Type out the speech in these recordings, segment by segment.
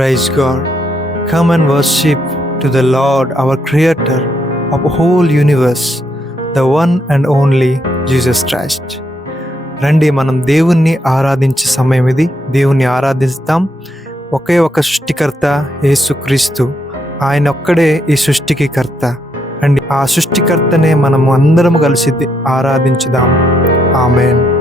Praise God. Come and worship to the Lord, our Creator of whole universe, the one and only Jesus Christ. రండి మనం దేవుణ్ణి ఆరాధించే సమయం ఇది. దేవుణ్ణి ఆరాధిస్తాం. ఒకే ఒక సృష్టికర్త యేసుక్రీస్తు ఆయన ఒక్కడే ఈ సృష్టికి కర్త అండ్ ఆ సృష్టికర్తనే మనము అందరం కలిసి ఆరాధించుదాం. ఆమెన్.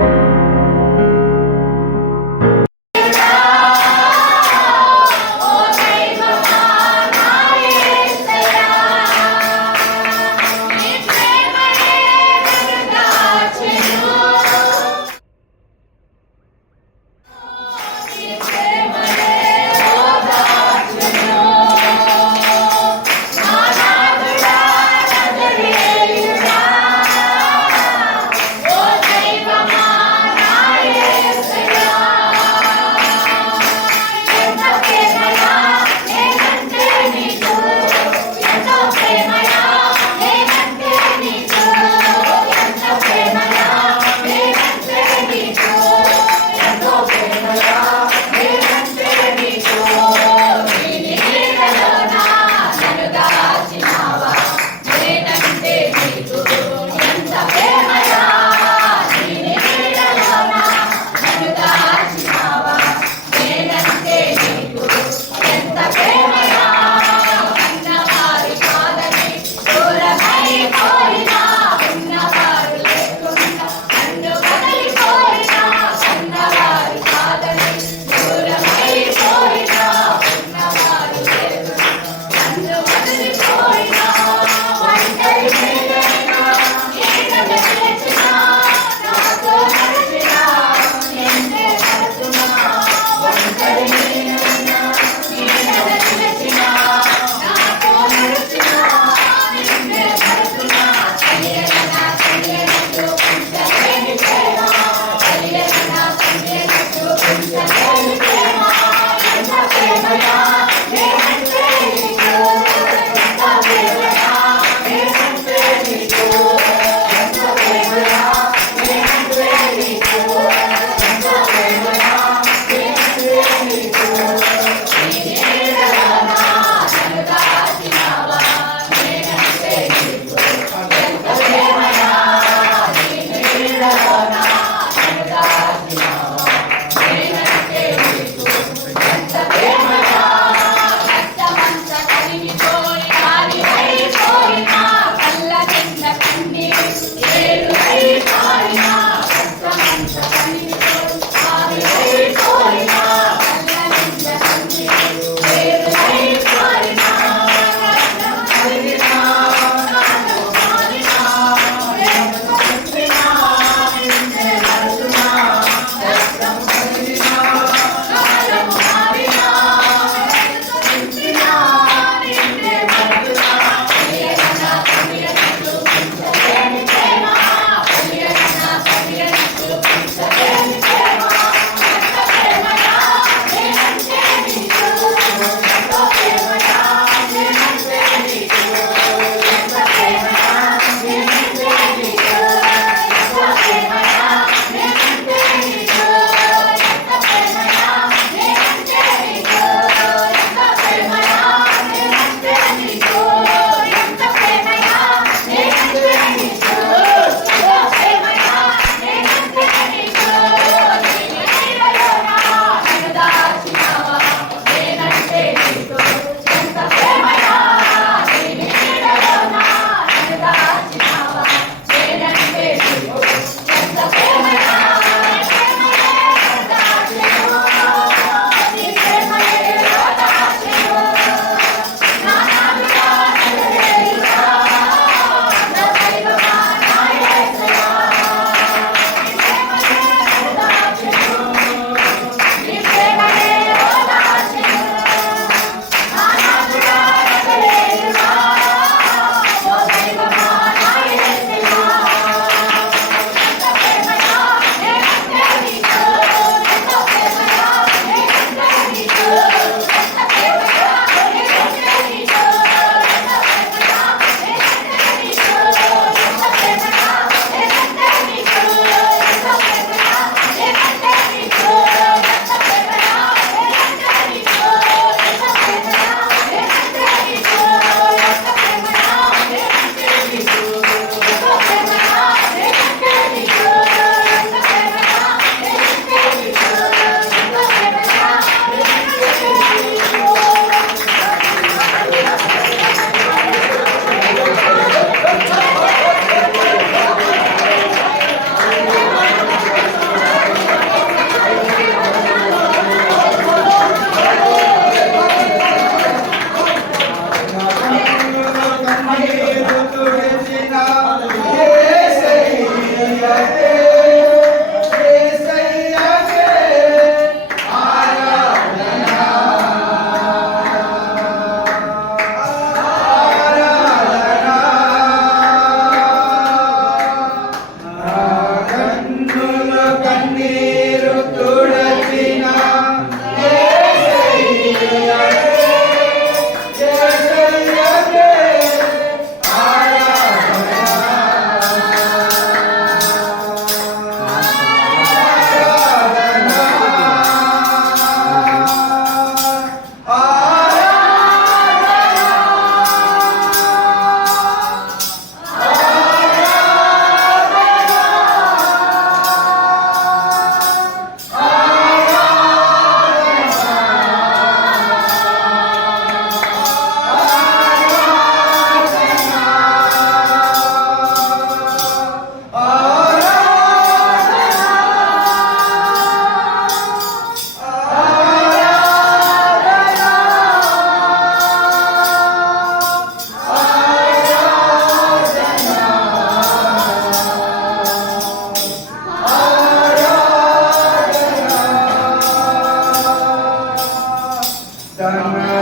Sana